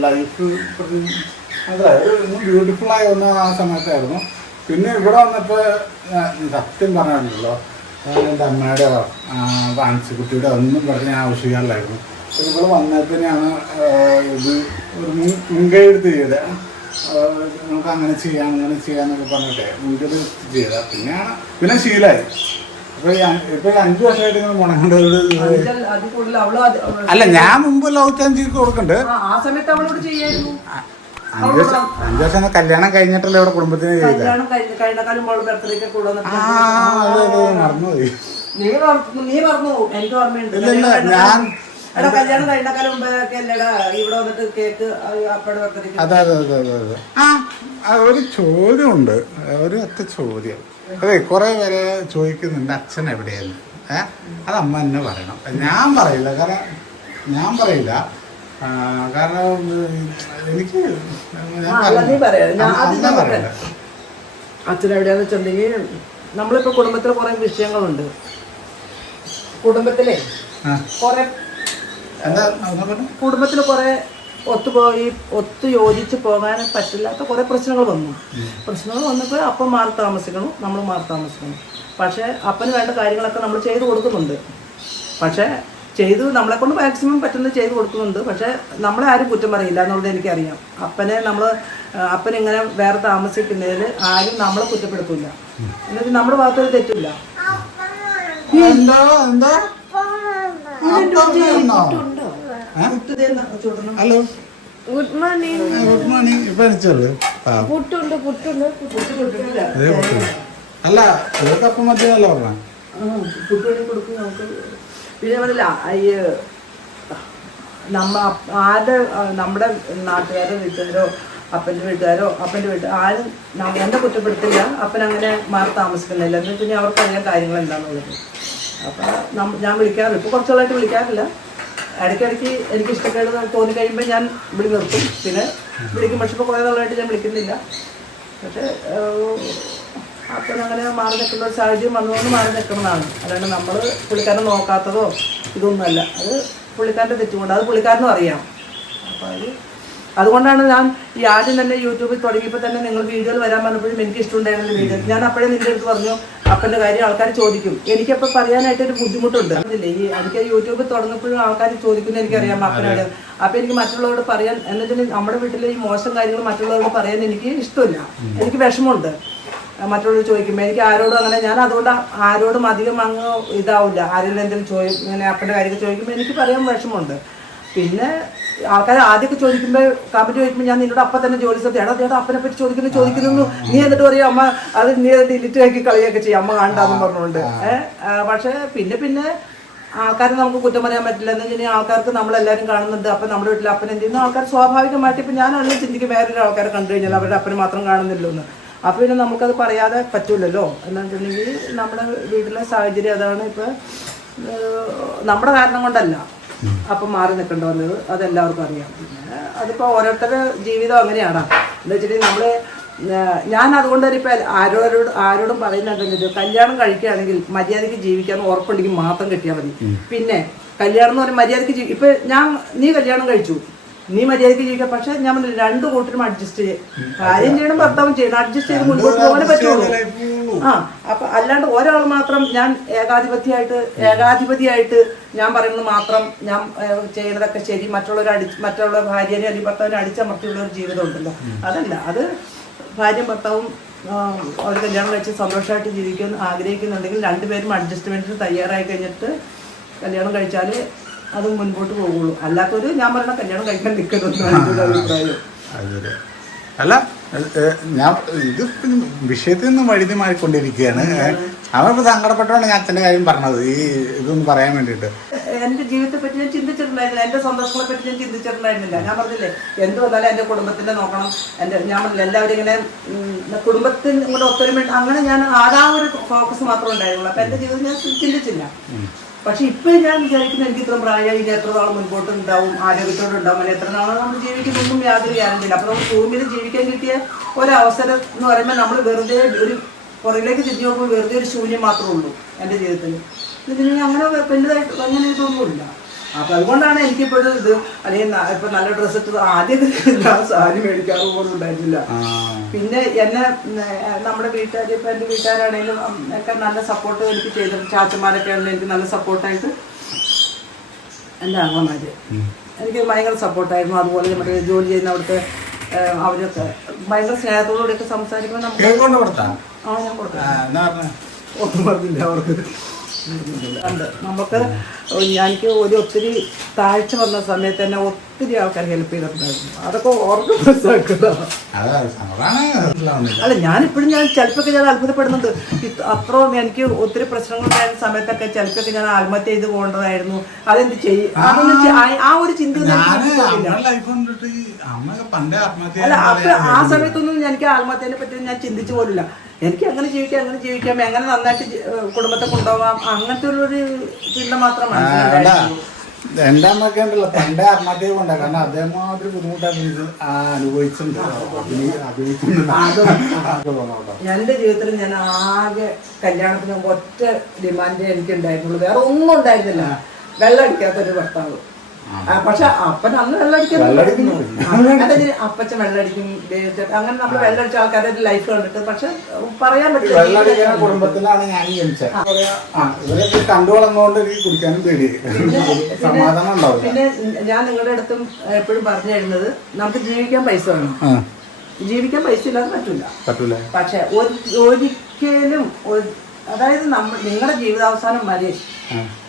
ലൈഫ് ബ്യൂട്ടിഫുൾ ആയി വന്ന ആ സമയത്തായിരുന്നു. പിന്നെ ഇവിടെ വന്നപ്പോൾ സത്യം പറഞ്ഞല്ലോ എന്റെ അമ്മയുടെ വാങ്ങിച്ചുകുട്ടിയുടെ ഒന്നും പറഞ്ഞ് ഞാൻ ആവശ്യമില്ലായിരുന്നു. ഇവിടെ വന്നപ്പോഴാണ് ഇത് ഒരു മുൻ- എടുത്ത് ചെയ്തത്. നമുക്ക് അങ്ങനെ ചെയ്യാം അങ്ങനെ ചെയ്യാന്നൊക്കെ പറഞ്ഞിട്ടേ മുൻകൈ ചെയ്ത പിന്നെയാണ് പിന്നെ ശീലമായി അല്ല ഞാൻ മുമ്പ് ലവ് ചാൻസ് കൊടുക്കണ്ട്. ആ, സമയത്ത് അവളോട് ചെയ്യായിരുന്നു. അഞ്ചു വർഷം കല്യാണം കഴിഞ്ഞിട്ടല്ലേ ഇവിടെ കുടുംബത്തിന് മറന്നുപോയി. ഞാൻ- അതെ അതെ അതെ അതെ ആ, ഒരു ചോദ്യമുണ്ട്. ഒരു ഒറ്റ ചോദ്യം. അതെ കുറെ പേര് ചോദിക്കുന്നുണ്ട് അച്ഛൻ എവിടെയെന്ന്? ഏഹ് അത് അമ്മ തന്നെ പറയണം. ഞാൻ പറയില്ല കാരണം ഞാൻ പറയില്ല. കാരണം എനിക്ക് ഞാൻ പറയില്ല. അച്ഛൻ എവിടെയാന്ന് വെച്ചിട്ടുണ്ടെങ്കിൽ നമ്മളിപ്പോ കുടുംബത്തിൽ കുറെ വിഷയങ്ങളുണ്ട്. കുടുംബത്തിലെ കുറെ കുടുംബത്തിലെ കുടുംബത്തിൽ കുറെ ഒത്തുപോയി ഒത്തു യോജിച്ച് പോകാൻ പറ്റില്ലാത്ത കുറെ പ്രശ്നങ്ങൾ വന്നു. പ്രശ്നങ്ങൾ വന്നപ്പോൾ അപ്പം മാറി താമസിക്കണം നമ്മൾ മാറി താമസിക്കണം പക്ഷേ അപ്പന് വേണ്ട കാര്യങ്ങളൊക്കെ നമ്മൾ ചെയ്തു കൊടുക്കുന്നുണ്ട്. പക്ഷേ ചെയ്തു നമ്മളെ കൊണ്ട് മാക്സിമം പറ്റുന്നത് ചെയ്തു കൊടുക്കുന്നുണ്ട്. പക്ഷേ നമ്മളെ ആരും കുറ്റം പറയില്ല എന്നുള്ളത് എനിക്കറിയാം. അപ്പനെ നമ്മൾ അപ്പനിങ്ങനെ വേറെ താമസിക്കുന്നതിൽ ആരും നമ്മളെ കുറ്റപ്പെടുത്തില്ല എന്നിട്ട് നമ്മുടെ ഭാഗത്തൊരു തെറ്റില്ല എന്തോ എന്തോ? Hello. Good morning good morning ഇപ്പൊ അടിച്ചോളൂ ആ. പുട്ടുണ്ട് പുട്ടുണ്ട്. അതേ കുഴപ്പമില്ല. അല്ല പറഞ്ഞ. പിന്നെ പറഞ്ഞില്ല ഈ നമ്മ ആരുടെ നമ്മുടെ നാട്ടുകാരോ വീട്ടുകാരോ അപ്പന്റെ വീട്ടുകാരോ അപ്പന്റെ വീട്ടുകാരോ ആരും എന്നെ കുറ്റപ്പെടുത്തില്ല. അപ്പൻ അങ്ങനെ മാറി താമസിക്കുന്നില്ല. എന്ന് വെച്ച് കഴിഞ്ഞാൽ അവർക്ക് അറിയാൻ കാര്യങ്ങൾ എന്താണെന്നുള്ളത് അപ്പം ഞാൻ വിളിക്കാറില്ല. ഇപ്പോൾ കുറച്ചുകളായിട്ട് വിളിക്കാറില്ല. ഇടയ്ക്കിടയ്ക്ക് എനിക്ക് ഇഷ്ടക്കേട് തോന്നി കഴിയുമ്പോൾ ഞാൻ വിളി നിർത്തും. പിന്നെ വിളിക്കും പക്ഷെ ഇപ്പോൾ കുറേ നാളായിട്ട് ഞാൻ വിളിക്കുന്നില്ല. പക്ഷേ അപ്പം അങ്ങനെ മാറി നിൽക്കുന്ന ഒരു സാഹചര്യം വന്നുകൊണ്ട് മാറി നിൽക്കുന്നതാണ്. അല്ലാണ്ട് നമ്മൾ പുള്ളിക്കാരനെ നോക്കാത്തതോ ഇതൊന്നുമല്ല. അത് പുള്ളിക്കാരന്റെ തെറ്റുകൊണ്ട് അത് പുള്ളിക്കാരനും അറിയാം. അപ്പോൾ അത് അതുകൊണ്ടാണ് ഞാൻ ഈ ആദ്യം തന്നെ യൂട്യൂബിൽ തുടങ്ങിയപ്പോൾ തന്നെ നിങ്ങൾ വീഡിയോയിൽ വരാൻ പറഞ്ഞപ്പോഴും എനിക്ക് ഇഷ്ടമുണ്ടായിരുന്നു വീഡിയോ ഞാൻ അപ്പോഴേ നിന്റെ അടുത്ത് പറഞ്ഞു അപ്പന്റെ കാര്യം ആൾക്കാർ ചോദിക്കും. എനിക്കപ്പോൾ പറയാനായിട്ടൊരു ബുദ്ധിമുട്ടുണ്ട്. അതില്ലേ ഈ എനിക്ക് യൂട്യൂബിൽ തുടങ്ങുമ്പോഴും ആൾക്കാർ ചോദിക്കുന്നത് എനിക്കറിയാം അപ്പനോട് അപ്പോൾ എനിക്ക് മറ്റുള്ളവരോട് പറയാൻ എന്ന് വെച്ചാൽ നമ്മുടെ വീട്ടിലെ ഈ മോശം കാര്യങ്ങൾ മറ്റുള്ളവരോട് പറയാൻ എനിക്ക് ഇഷ്ടമില്ല. എനിക്ക് വിഷമമുണ്ട് മറ്റുള്ളവർ ചോദിക്കുമ്പോൾ. എനിക്ക് ആരോടും അങ്ങനെ ഞാൻ അതുകൊണ്ട് ആരോടും അധികം അങ്ങ് ഇതാവില്ല. ആരെങ്കിലും എന്തെങ്കിലും ചോദിക്കും ഇങ്ങനെ അപ്പന്റെ കാര്യമൊക്കെ ചോദിക്കുമ്പോൾ എനിക്ക് പറയാൻ വിഷമമുണ്ട്. പിന്നെ ആൾക്കാർ ആദ്യമൊക്കെ ചോദിക്കുമ്പോൾ കമ്പനി ചോദിക്കുമ്പോൾ ഞാൻ നിന്നോട് അപ്പം തന്നെ ജോലി സ്ഥലത്ത് എടാ ചേട്ടാ അപ്പനെ പറ്റി ചോദിക്കുന്നു ചോദിക്കുന്നു നീ എന്നിട്ട് പറയും അമ്മ അത് നീ ഡിലിറ്റ് ആക്കി കളിയൊക്കെ ചെയ്യും. അമ്മ കാണണ്ടെന്ന് പറഞ്ഞുകൊണ്ട് പക്ഷേ പിന്നെ പിന്നെ ആൾക്കാരെ നമുക്ക് കുറ്റം പറയാൻ പറ്റില്ല. എന്ന് വെച്ചാൽ ആൾക്കാർക്ക് നമ്മളെല്ലാവരും കാണുന്നുണ്ട്. അപ്പം നമ്മുടെ വീട്ടിൽ അപ്പനെ എന്ത് ചെയ്യുന്നു? ആൾക്കാർ സ്വാഭാവികമായിട്ട് ഇപ്പം ഞാനാണെങ്കിലും ചിന്തിക്കും വേറൊരു ആൾക്കാരെ കണ്ടു കഴിഞ്ഞാൽ അവരുടെ അപ്പനെ മാത്രം കാണുന്നില്ലോ എന്ന്. അപ്പോൾ പിന്നെ നമുക്കത് പറയാതെ പറ്റൂലല്ലോ. എന്ന് നമ്മുടെ വീട്ടിലെ സാഹചര്യം അതാണ് ഇപ്പോൾ നമ്മുടെ കാരണം കൊണ്ടല്ല. അപ്പം മാറി നിൽക്കേണ്ടി വന്നത് അതെല്ലാവർക്കും അറിയാം. പിന്നെ അതിപ്പോൾ ഓരോരുത്തരുടെ ജീവിതം അങ്ങനെയാണ്. എന്താ വെച്ചിട്ടുണ്ടെങ്കിൽ നമ്മൾ ഞാൻ അതുകൊണ്ട് തന്നെ ഇപ്പം ആരോരോട് ആരോടും പറയുന്നുണ്ടെങ്കിൽ കല്യാണം കഴിക്കുകയാണെങ്കിൽ മര്യാദയ്ക്ക് ജീവിക്കാൻ ഉറപ്പുണ്ടെങ്കിൽ മാത്രം കിട്ടിയാൽ മതി. പിന്നെ കല്യാണം എന്ന് പറഞ്ഞാൽ മര്യാദയ്ക്ക് ജീവി ഇപ്പം ഞാൻ നീ കല്യാണം കഴിച്ചു. നീ മര്യാദയ്ക്ക് ജീവിക്കാം. പക്ഷെ ഞാൻ പറഞ്ഞില്ലേ, രണ്ട് കൂട്ടരും അഡ്ജസ്റ്റ് ചെയ്യും. കാര്യം ചെയ്യണം ഭർത്താവും ചെയ്യണം. അഡ്ജസ്റ്റ് ചെയ്ത് മുൻപോട്ട് പോകാനേ പറ്റുള്ളൂ. ആ അപ്പൊ അല്ലാണ്ട് ഒരാൾ മാത്രം ഞാൻ ഏകാധിപത്യമായിട്ട് ഏകാധിപതിയായിട്ട് ഞാൻ പറയുന്നത് മാത്രം ഞാൻ ചെയ്യുന്നതൊക്കെ ശരി. മറ്റുള്ളവർ അടി മറ്റുള്ള ഭാര്യനെ അല്ലെങ്കിൽ ഭർത്താവിനെ അടിച്ചമർത്തിയുള്ള ഒരു ജീവിതം ഉണ്ടല്ലോ. അതല്ല അത് ഭാര്യയും ഭർത്താവും അവർ കല്യാണം കഴിച്ച് സന്തോഷമായിട്ട് ജീവിക്കാൻ ആഗ്രഹിക്കുന്നുണ്ടെങ്കിൽ രണ്ടുപേരും അഡ്ജസ്റ്റ്മെന്റിന് തയ്യാറായി കഴിഞ്ഞിട്ട് കല്യാണം കഴിച്ചാൽ അത് മുൻപോട്ട് പോകുള്ളൂ. അല്ലാത്തൊരു ഞാൻ പറഞ്ഞ കല്യാണം കഴിക്കാൻ നിൽക്കുന്നു അല്ല ഞാൻ ഇത് വിഷയത്തിൽ നിന്ന് വഴുതി മാറിക്കൊണ്ടിരിക്കുകയാണ്. അവരിപ്പോ സങ്കടപ്പെട്ടാണ് ഞാൻ അച്ഛന്റെ കാര്യം പറഞ്ഞത്. ഈ ഇതൊന്നും പറയാൻ വേണ്ടിട്ട് എന്റെ ജീവിതത്തെ പറ്റി ഞാൻ ചിന്തിച്ചിട്ടുണ്ടായിരുന്നില്ല. എന്റെ സന്തോഷങ്ങളെ പറ്റി ഞാൻ ചിന്തിച്ചിട്ടുണ്ടായിരുന്നില്ല. ഞാൻ പറഞ്ഞില്ലേ എന്ത് വന്നാലും എന്റെ കുടുംബത്തിന്റെ നോക്കണം. എന്റെ ഞാൻ പറഞ്ഞില്ല എല്ലാവരും ഇങ്ങനെ കുടുംബത്തിന് കൂടെ ഒത്തൊരുമ അങ്ങനെ ഞാൻ ആ ഒരു ഫോക്കസ് മാത്രമേ ഉണ്ടായിരുന്നുള്ളൂ. അപ്പം എന്റെ ജീവിതം ഞാൻ ചിന്തിച്ചില്ല. പക്ഷെ ഇപ്പൊ ഞാൻ വിചാരിക്കുന്ന എനിക്ക് ഇത്ര പ്രായമായി ഇനി എത്ര നാൾ മുൻപോട്ട് ഉണ്ടാവും ആരോഗ്യത്തോടെ ഉണ്ടാവും അല്ലെങ്കിൽ എത്ര നാളും നമ്മൾ ജീവിക്കുന്നൊന്നും യാതൊരു ഗ്യാരണ്ടിയില്ല. അപ്പൊ നമ്മൾ ഭൂമിയിൽ ജീവിക്കാൻ കിട്ടിയ ഒരവസരം എന്ന് പറയുമ്പോൾ നമ്മൾ വെറുതെ ഒരു പുറകിലേക്ക് തിരിഞ്ഞു നോക്കുമ്പോൾ വെറുതെ ഒരു ശൂന്യം മാത്രമേ ഉള്ളൂ എന്റെ ജീവിതത്തിൽ. ഇതിന് അങ്ങനെ വലുതായിട്ട് അങ്ങനെ ഇതൊന്നുമില്ല അപ്പൊ അതുകൊണ്ടാണ് എനിക്കിപ്പോഴും ഇത് അല്ലെങ്കിൽ ഇപ്പൊ നല്ല ഡ്രസ്സ് ഇട്ട് ആദ്യം ഞാൻ സാരി മേടിക്കാറ് പോലും ഉണ്ടായിരുന്നില്ല. പിന്നെ എന്നെ നമ്മുടെ വീട്ടുകാർ ഇപ്പൊ എന്റെ വീട്ടുകാരാണെങ്കിലും ഒക്കെ നല്ല സപ്പോർട്ട് എനിക്ക് ചെയ്തിട്ടുണ്ട്. ചാച്ചന്മാരൊക്കെ ആണെങ്കിലും എനിക്ക് നല്ല സപ്പോർട്ടായിട്ട് എന്റെ അമ്മമാര്. എനിക്ക് ഭയങ്കര സപ്പോർട്ടായിരുന്നു അതുപോലെ നമ്മുടെ ജോലി ചെയ്യുന്ന അവിടുത്തെ അവരൊക്കെ ഭയങ്കര സ്നേഹത്തോടുകൂടിയൊക്കെ സംസാരിക്കുമ്പോൾ നമുക്ക് ആ ഞാൻ കൊടുക്കാം. ഒന്നും പറഞ്ഞില്ല അവർക്ക്. ഉണ്ട്. നമുക്ക് എനിക്ക് ഒരു ഒത്തിരി താഴ്ച വന്ന സമയത്ത് തന്നെ ഒത്തിരി ആൾക്കാർ ഹെൽപ്പ് ചെയ്തിട്ടുണ്ടായിരുന്നു. അതൊക്കെ ഓർമ്മ മനസ്സിലാക്കുന്നതാണ് അല്ല ഞാനിപ്പോഴും ഞാൻ ചിലപ്പോൾ ഞാൻ അത്ഭുതപ്പെടുന്നുണ്ട്. അത്രയും എനിക്ക് ഒത്തിരി പ്രശ്നങ്ങൾ ഉണ്ടായിരുന്ന സമയത്തൊക്കെ ചിലപ്പോൾ ഞാൻ ആത്മഹത്യ ചെയ്ത് പോകേണ്ടതായിരുന്നു. അതെന്ത് ചെയ്യും ആ- ഒരു ചിന്ത അല്ല അപ്പൊ ആ സമയത്തൊന്നും എനിക്ക് ആത്മഹത്യനെ പറ്റി ഞാൻ ചിന്തിച്ചു പോലില്ല എനിക്ക് അങ്ങനെ ജീവിക്കാം അങ്ങനെ ജീവിക്കാം എങ്ങനെ നന്നായിട്ട് കുടുംബത്തെ കൊണ്ടുപോകാം അങ്ങനത്തെ ഒരു ചിന്ത മാത്രമാണ് എന്റെ അമ്മയൊക്കെ ഉണ്ടല്ലോ പണ്ടേ ആത്മഹത്യ കൊണ്ടാ. കാരണം അദ്ദേഹം മാത്രം ആ അനുഭവിച്ചിട്ടുണ്ട്. എന്റെ ജീവിതത്തിൽ ഞാൻ ആകെ കല്യാണത്തിന് മുമ്പ് ഒറ്റ ഡിമാൻഡ് എനിക്ക് ഉണ്ടായിരുന്നുള്ളൂ വേറെ ഒന്നും ഉണ്ടായിരുന്നില്ല. വെള്ളം അടിക്കാത്തൊരു ഭർത്താവ്. പക്ഷെ അപ്പൻ അന്ന് വെള്ളം അപ്പച്ച വെള്ളടിക്കും അങ്ങനെ നമ്മൾ വെള്ളടിച്ച ആൾക്കാരുടെ ലൈഫ് കണ്ടിട്ട് പക്ഷെ പറയാൻ പറ്റില്ല. വെള്ളടിക്കുന്ന കുടുംബത്തിലാണ് ഞാൻ ജനിച്ചത്. ആ. ഇവരൊക്കെ കണ്ടു വളർന്നുകൊണ്ട് എനിക്ക് കുടിക്കാനും പേടിയായി സമാധാനം പിന്നെ ഞാൻ നിങ്ങളുടെ അടുത്തും എപ്പോഴും പറഞ്ഞു തരുന്നത് നമുക്ക് ജീവിക്കാൻ പൈസ വേണം. ജീവിക്കാൻ പൈസ ഇല്ലാതെ പറ്റില്ല പറ്റൂല. പക്ഷെ ഒരു- ഒരിക്കലും അതായത് നമ്മൾ നിങ്ങളുടെ ജീവിതാവസാനം വരെ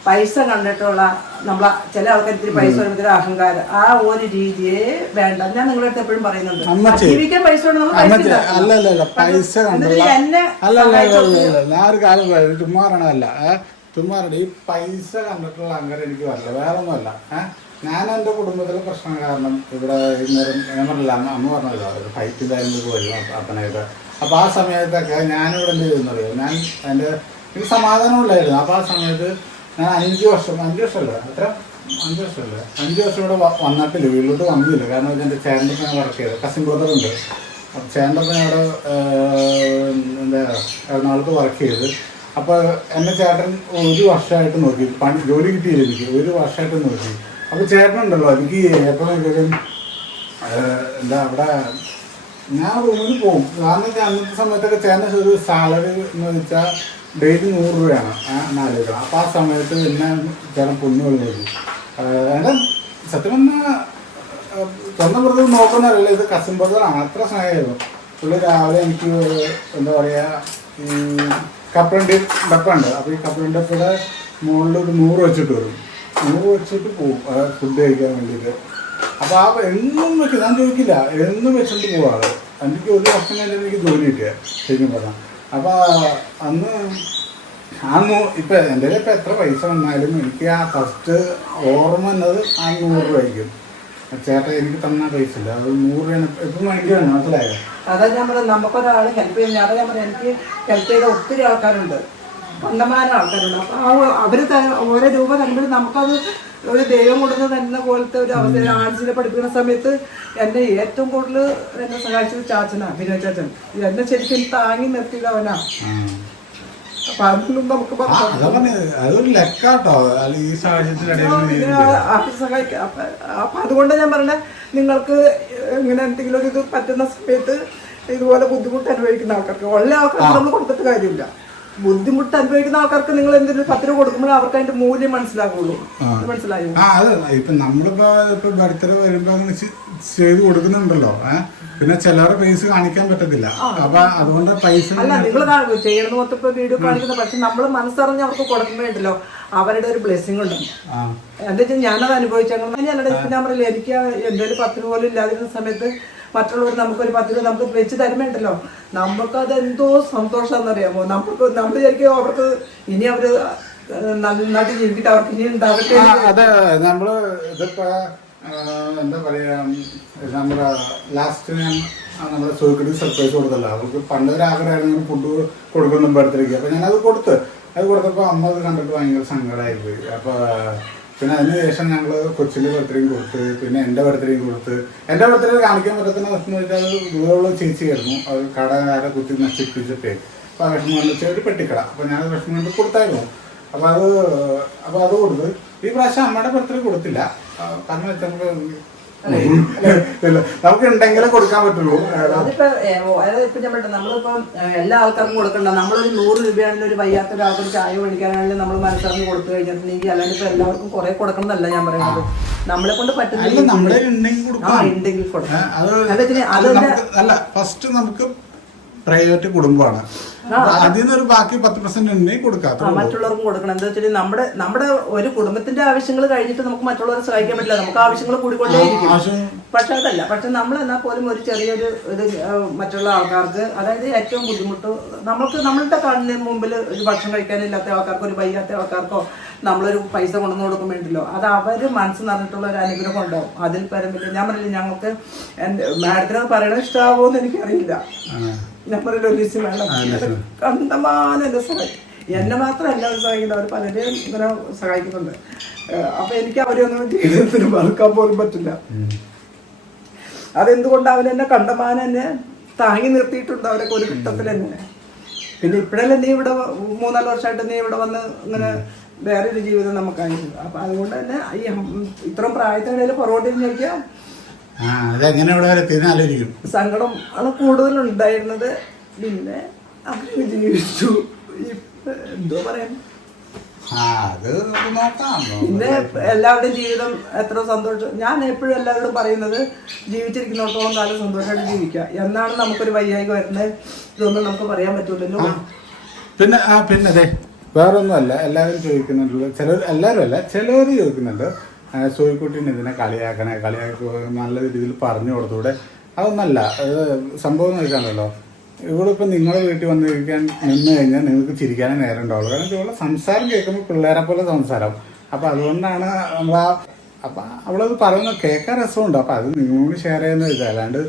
പൈസ കണ്ടിട്ടുള്ള നമ്മളെ ചില ആൾക്കാർ ഇത്തിരി പൈസ വരുമ്പോഴത്തെ അഹങ്കാരം. ആ ഒരു രീതിയെ വേണ്ട. ഞാൻ നിങ്ങളുടെ അടുത്ത് എപ്പോഴും പറയുന്നുണ്ട്. ജീവിക്കാൻ പൈസ നമ്മൾ പൈസ ചെ- ഉണ്ടാക്കണം. അല്ല അല്ല അല്ല പൈസ കണ്ടുള്ള അല്ല അല്ല അല്ല സഹായിച്ച അല്ല അല്ല. ഞാൻ ഒരു കാര്യം പറയാം ചുമ്മാറണല്ല ചുമ്മാറണ ഈ പൈസ കണ്ടിട്ടുള്ള അങ്ങനെ എനിക്ക് വരില്ല. വേറെ ഒന്നുമല്ല ഞാൻ എന്റെ കുടുംബത്തിലെ പ്രശ്നം കാരണം ഇവിടെ ഇന്നേരം അന്ന് അമ്മ അമ്മ പറഞ്ഞല്ലോ ഒരു ഫൈറ്റ് കാര്യങ്ങൾക്ക് വരും അപ്പനായിട്ട് അപ്പോൾ ആ സമയത്തൊക്കെ ഞാനിവിടെ എന്ത് ചെയ്തെന്നറിയോ ഞാൻ എന്റെ എനിക്ക് സമാധാനം ഉണ്ടായിരുന്നു അപ്പോൾ ആ സമയത്ത് ഞാൻ അഞ്ച് വർഷം അഞ്ച് വർഷമല്ല അത്ര അഞ്ച് വർഷമല്ലേ അഞ്ച് വർഷം ഇവിടെ വന്നിട്ടില്ല വീട്ടിലോട്ട് വന്നില്ല. കാരണം എന്റെ ചേട്ടന്റെ ഞാൻ വർക്ക് ചെയ്തത്. കസിൻ ബ്രദറുണ്ട് അപ്പം ചേട്ടന്റെ അവിടെ എന്താ എറണാകുളത്ത് വർക്ക് ചെയ്ത് അപ്പോൾ എന്നെ ചേട്ടൻ ഒരു വർഷമായിട്ട് നോക്കി. പണി ജോലി കിട്ടിയില്ല എനിക്ക്. ഒരു വർഷമായിട്ട് നോക്കി. അപ്പോൾ ചേട്ടനുണ്ടല്ലോ എനിക്ക് എപ്പോഴും എന്താ അവിടെ ഞാൻ റൂമിൽ പോകും കാരണം അന്നത്തെ സമയത്തൊക്കെ ചേട്ടൻ ഒരു സാലറി എന്ന് വെച്ചാൽ ഡെയിലി നൂറ് രൂപയാണ്. ആ രൂപ അപ്പോൾ ആ സമയത്ത് എന്നെ ചില പൊന്നു നോക്കി എന്റെ സത്യം പറഞ്ഞാൽ സ്വന്തം ബ്രദർ നോക്കുന്നതല്ല ഇത് കസിൻ ബ്രദറാണ് അത്ര സ്നേഹമായിരുന്നു. പുള്ളി രാവിലെ എനിക്ക് എന്താ പറയുക കപ്പലണ്ടി ഡപ്പുണ്ട് അപ്പോൾ ഈ കപ്പലണ്ടി ഡപ്പയുടെ മുകളിൽ ഒരു നൂറ് വെച്ചിട്ട് വരും. നൂറ് വെച്ചിട്ട് പോകും ഫുഡ് കഴിക്കാൻ വേണ്ടിയിട്ട്. അപ്പോൾ ആ എന്നും വെച്ച് ഞാൻ ചോദിക്കില്ല എന്നും വെച്ചിട്ട് പോവാറ് എനിക്ക് ഒരു വർഷം കഴിഞ്ഞിട്ട് എനിക്ക് ജോലി കിട്ടിയ ശരിക്കും പറഞ്ഞാൽ അപ്പോൾ അന്ന് ആ നൂ ഇപ്പം എന്റെ ഇപ്പൊ എത്ര പൈസ വന്നാലും എനിക്ക് ആ ഫസ്റ്റ് ഓർമ്മ എന്നത് ആ നൂറ് രൂപയ്ക്കും. ചേട്ടൻ എനിക്ക് തന്ന പൈസ ഇല്ല. അത് നൂറ് രൂപ ഇപ്പം വേണം മനസ്സിലായോ? അതായത് നമ്മൾ നമുക്കൊരാൾ ഹെൽപ്പ് ചെയ്യുന്ന അതായത് പറയാം എനിക്ക് ഹെൽപ്പ് ചെയ്ത ഒത്തിരി ആൾക്കാരുണ്ട്. കണ്ടമാനം ആൾക്കാരുണ്ട്. അപ്പൊ ആ അവർ ഓരോ രൂപ തരുമ്പോഴും നമുക്കത് ഒരു ദൈവം കൊടുത്ത് തരുന്ന പോലത്തെ ഒരു അവസരം ആർട്സിനെ പഠിപ്പിക്കുന്ന സമയത്ത് എന്നെ ഏറ്റവും കൂടുതൽ എന്നെ സഹായിച്ചത് ചാച്ചനാ വിനോദ് ചാച്ചൻ. എന്നെ ശരിക്കും താങ്ങി നിർത്തിയത് അവനാ അപ്പൊ അതുകൊണ്ട് ഞാൻ പറഞ്ഞ നിങ്ങൾക്ക് ഇങ്ങനെ എന്തെങ്കിലും ഒരു ഇത് പറ്റുന്ന സമയത്ത് ഇതുപോലെ ബുദ്ധിമുട്ട് അനുഭവിക്കുന്ന ആൾക്കാർക്ക് ഉള്ള ആൾക്കാർക്ക് നമ്മൾ കൊടുത്തിട്ട് കാര്യമില്ല. ബുദ്ധിമുട്ട് അനുഭവിക്കുന്ന ആൾക്കാർക്ക് നിങ്ങൾ എന്തെങ്കിലും പത്ത് രൂപ കൊടുക്കുമ്പോൾ അവർക്ക് അതിന്റെ മൂല്യം മനസ്സിലാകുള്ളൂ അത് മനസ്സിലായോ? ആ അത് ഇപ്പൊ നമ്മളിപ്പോ ഇപ്പൊ ബർത്ത്ഡേ വരുമ്പോ അങ്ങനെ ചെയ്ത് കൊടുക്കുന്നുണ്ടല്ലോ. പിന്നെ ചിലവരുടെ പൈസ കാണിക്കാൻ പറ്റത്തില്ല. അപ്പൊ അതുകൊണ്ട് പൈസ അല്ല നിങ്ങൾ ചെയ്യണമെന്ന് മൊത്തം വീഡിയോ കാണിക്കുന്ന പക്ഷെ നമ്മൾ മനസ്സറിഞ്ഞ് അവർക്ക് കൊടുക്കുമ്പോഴല്ലോ അവരുടെ ഒരു ബ്ലെസ്സിങ് ഉണ്ട്. എന്താ വെച്ചാൽ ഞാനത് അനുഭവിച്ചു അങ്ങനെ ഞാനത് ഇപ്പം ഞാൻ പറയില്ല എനിക്ക് എന്റെ ഒരു പത്ത് രൂപ പോലും ഇല്ലാതിരുന്ന സമയത്ത് മറ്റുള്ളവർ നമുക്കൊരു പത്ത് രൂപ നമുക്ക് വെച്ച് തരുമ്പോണ്ടല്ലോ? നമുക്കത് എന്തോ സന്തോഷമാണെന്നറിയാമോ നമുക്ക് നമ്മൾ വിചാരിക്കും അവർക്ക് ഇനി അവർ ഏഹ്, നന്നായിട്ട് ജീവിക്കട്ടെ അവർക്ക് ഇനി ഉണ്ടാകട്ടെ അതെ നമ്മൾ ഇതിപ്പോ എന്താ പറയാ നമ്മുടെ ലാസ്റ്റ് ഞാൻ നമ്മുടെ സുഹൃത്തിന് സർപ്രൈസ് കൊടുത്തല്ലോ. അവർക്ക് പണ്ട് ഒരു ആഗ്രഹമായിരുന്നു ഫുഡ് കൊടുക്കണം ബർത്ത്ഡേക്ക് അപ്പൊ ഞാനത് കൊടുത്ത്. അത് കൊടുത്തപ്പോ അമ്മ അത് കണ്ടിട്ട് ഭയങ്കര സങ്കടമായിപ്പോയി. അപ്പൊ പിന്നെ അതിന് ശേഷം ഞങ്ങൾ കൊച്ചിന്റെ ബർത്ത്ഡേയും കൊടുത്ത് പിന്നെ എന്റെ ബർത്ത്ഡേയും കൊടുത്ത്. എന്റെ ബർത്ത്ഡേ കാണിക്കാൻ പറ്റുന്ന വിഷമം വെച്ചാൽ ദൂരമുള്ള ചേച്ചി ചേച്ചിയായിരുന്നു അത് കട കടകാരെ കുത്തി നശിപ്പിച്ചിട്ടേ. അപ്പോൾ ആ വിഷമം കൊണ്ട് വെച്ചാൽ ഒരു പെട്ടിക്കട. അപ്പോൾ ഞാൻ വിഷമം കൊണ്ട് കൊടുത്തായിരുന്നു. അപ്പൊ അത് അപ്പോൾ അത് കൊടുത്ത്. ഈ പ്രാവശ്യം അമ്മയുടെ ബർത്ത്ഡേ കൊടുത്തില്ല. കാരണം വെച്ചാൽ നമുക്ക് ഉണ്ടെങ്കിലേ കൊടുക്കാൻ പറ്റുള്ളൂ. അതിപ്പോ ഇപ്പൊ ഞാൻ പറയട്ടെ നമ്മളിപ്പം എല്ലാ ആൾക്കാർക്കും കൊടുക്കണ്ട. നമ്മളൊരു നൂറ് രൂപയാണെങ്കിലും ഒരു വയ്യാത്ത ഒരാൾക്ക് ഒരു ചായ മേടിക്കാനാണെങ്കിലും നമ്മൾ മനസ്സറിഞ്ഞ് കൊടുത്തു കഴിഞ്ഞിട്ടുണ്ടെങ്കിൽ അല്ലാണ്ട് ഇപ്പൊ എല്ലാവർക്കും കുറെ കൊടുക്കണമെന്നല്ല ഞാൻ പറയുന്നത്. നമ്മളെ കൊണ്ട് പറ്റുന്ന അല്ല നമ്മുടെ ഉണ്ടെങ്കിൽ ആ, കൊടുക്കാം. അത് അല്ല ഫസ്റ്റ് നമുക്ക് പ്രൈവറ്റ് കുടുംബമാണ്. അതിൽ നിന്ന് ഒരു ബാക്കി പത്ത് പെർസെന്റ് ഉണ്ടെങ്കിൽ കൊടുക്കാം. മറ്റുള്ളവർക്കും കൊടുക്കണം. എന്താ വെച്ചാൽ നമ്മുടെ നമ്മുടെ ഒരു കുടുംബത്തിന്റെ ആവശ്യങ്ങൾ കഴിഞ്ഞിട്ട് നമുക്ക് മറ്റുള്ളവരെ സഹായിക്കാൻ പറ്റില്ല. നമുക്ക് ആവശ്യങ്ങൾ കൂടിക്കൊണ്ടേയിരിക്കും പക്ഷെ അതല്ല. പക്ഷെ നമ്മൾ എന്നാൽ പോലും ഒരു ചെറിയൊരു ഇത് മറ്റുള്ള ആൾക്കാർക്ക് അതായത് ഏറ്റവും ബുദ്ധിമുട്ട് നമ്മൾക്ക് നമ്മളുടെ കണ്ണിന് മുമ്പിൽ ഒരു ഭക്ഷണം കഴിക്കാനില്ലാത്ത ആൾക്കാർക്കോ ഒരു വയ്യാത്ത ആൾക്കാർക്കോ നമ്മളൊരു പൈസ കൊണ്ടുവന്ന് കൊടുക്കാൻ വേണ്ടിയല്ലോ അത് അവർ മനസ്സ് നിറഞ്ഞിട്ടുള്ള ഒരു അനുഗ്രഹം ഉണ്ടാവും അതിൽ പരമില്ല ഞാൻ പറഞ്ഞില്ല ഞങ്ങൾക്ക് എന്റെ മാഡത്തിന് അത് പറയണത് ഇഷ്ടമാവോ എന്ന് എനിക്കറിയില്ല ഒരു ദിവസം വേണം കണ്ടമാനം എന്നെ സഹായിക്കും എന്നെ മാത്രമല്ല അവർ സഹായിക്കുന്നത്. അവർ പലരെയും ഇങ്ങനെ സഹായിക്കുന്നുണ്ട്. അപ്പൊ എനിക്ക് അവരൊന്നും ജീവിതത്തിന് മറക്കാൻ പോലും പറ്റില്ല. അതെന്തുകൊണ്ട് അവൻ എന്നെ കണ്ടമാനം എന്നെ താങ്ങി നിർത്തിയിട്ടുണ്ട്? അവരൊക്കെ ഒരു ഘട്ടത്തിൽ തന്നെ പിന്നെ ഇപ്പോഴല്ലേ നീ ഇവിടെ മൂന്നാൽ വർഷമായിട്ട് നീ ഇവിടെ വന്ന് ഇങ്ങനെ വേറൊരു ജീവിതം നമുക്കായിരുന്നു അപ്പൊ അതുകൊണ്ട് തന്നെ ഈ ഇത്രയും പ്രായത്തിനിടയിൽ പുറകോട്ട് ചോദിക്കാം അതെങ്ങനെ ഇവിടെ വരെ എത്തിയെന്ന് ആലോചിക്കും. സങ്കടം ആണ് കൂടുതലുണ്ടായിരുന്നത്. പിന്നെ അങ്ങനെ ജീവിച്ചു എന്തോ പറയാൻ. അത് നോക്കാം. പിന്നെ എല്ലാവരുടെയും ജീവിതം എത്ര സന്തോഷം. ഞാൻ എപ്പോഴും എല്ലാവരോടും പറയുന്നത് ജീവിച്ചിരിക്കുന്നിടത്തോളം കാലം സന്തോഷമായിട്ട് ജീവിക്കുക. എന്നാണ് നമുക്കൊരു വൈകാരിക വരുന്നത്. ഇതൊന്നും നമുക്ക് പറയാൻ പറ്റൂലല്ലോ പിന്നെ ആ പിന്നെ അതെ വേറൊന്നുമല്ല. എല്ലാവരും ചോദിക്കുന്നുണ്ടല്ലോ ചിലർ എല്ലാവരും അല്ല ചിലർ ചോദിക്കുന്നുണ്ട്. സോയിക്കുട്ടീനെ ഇതിനെ കളിയാക്കണേ കളിയാക്കി നല്ല രീതിയിൽ പറഞ്ഞു കൊടുത്തൂടെ. അതൊന്നല്ല അത് സംഭവം നോക്കാണല്ലോ ഇവിടെ ഇപ്പം നിങ്ങളെ വീട്ടിൽ വന്നിരിക്കാൻ നിന്ന് കഴിഞ്ഞാൽ നിങ്ങൾക്ക് ചിരിക്കാനേ നേരം ഉണ്ടാവുള്ളൂ കാരണം ഇവിടെ സംസാരം കേൾക്കുമ്പോൾ പിള്ളേരെ പോലെ സംസാരം. അപ്പം അതുകൊണ്ടാണ് നമ്മളാ അപ്പം അവളത് പറയുന്നത് കേൾക്കാൻ രസമുണ്ട്. അപ്പം അത് നിങ്ങളോട് ഷെയർ ചെയ്യുന്ന വെച്ചാൽ അല്ലാണ്ട്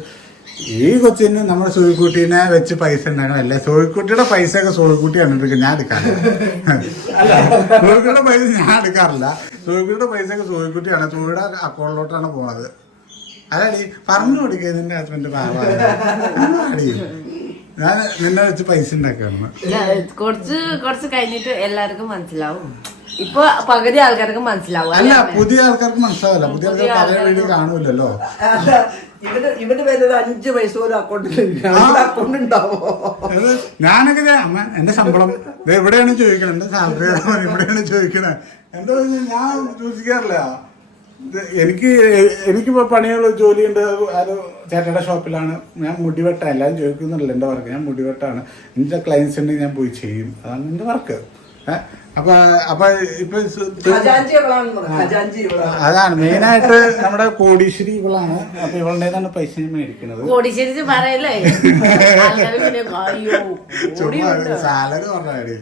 ഈ കൊച്ചിന് നമ്മുടെ സുഴിക്കുട്ടീനെ വെച്ച് പൈസ ഉണ്ടാക്കണം. അല്ലേ? സോയിക്കുട്ടിയുടെ പൈസ ഒക്കെ സുഴിക്കുട്ടി കണ്ടിട്ട് ഞാൻ എടുക്കാറില്ല. പൈസ ഞാൻ എടുക്കാറില്ല. സുഴിക്കുട്ടിയുടെ പൈസ ഒക്കെ സുഴിക്കുട്ടിയാണ് സോയിയുടെ അക്കൗണ്ടിലോട്ടാണ് പോണത്. അതാടി പറഞ്ഞു കൊടുക്കുക നിന്റെ ഹസ്ബൻഡ് പാവാടി ഞാൻ നിന്നെ വെച്ച് പൈസ ഉണ്ടാക്കാറുണ്ട് കുറച്ച് കുറച്ച് കഴിഞ്ഞിട്ട് എല്ലാവർക്കും മനസ്സിലാവും. ഇപ്പൊ പകുതി ആൾക്കാർക്ക് മനസ്സിലാവും അല്ല? പുതിയ ആൾക്കാർക്ക് മനസ്സിലാവില്ല. പുതിയ ആൾക്കാർ പഴയ വേണ്ടി കാണൂലല്ലോ. അഞ്ച് അക്കൗണ്ടിൽ ഞാനൊക്കെ അമ്മ എന്റെ ശമ്പളം. എവിടെയാണ് ചോദിക്കണത്. എന്റെ സാലറി എവിടെയാണ് ചോദിക്കണത്. എന്താ ഞാൻ ചോദിക്കാറില്ല. എനിക്ക് എനിക്കിപ്പോ പണിയുള്ള ജോലിയുണ്ട്. അത് ചേട്ടയുടെ ഷോപ്പിലാണ്. ഞാൻ മുടിവെട്ട. എല്ലാവരും ചോദിക്കുന്നുണ്ടല്ലോ എന്റെ വർക്ക് ഞാൻ മുടിവെട്ടാണ്. എന്റെ ക്ലയൻസ് ഉണ്ടെങ്കിൽ ഞാൻ പോയി ചെയ്യും. അതാണ് എന്റെ വർക്ക് അപ്പൊ അപ്പൊ ഇപ്പൊ അതാണ് മെയിനായിട്ട് നമ്മുടെ കോടീശ്വരി ഇവളാണ്. അപ്പൊ ഇവളുടേതാണ് പൈസ മേടിക്കുന്നത്. കോടീശ്വരി പറയല്ലേ. സാലറി പറഞ്ഞാടി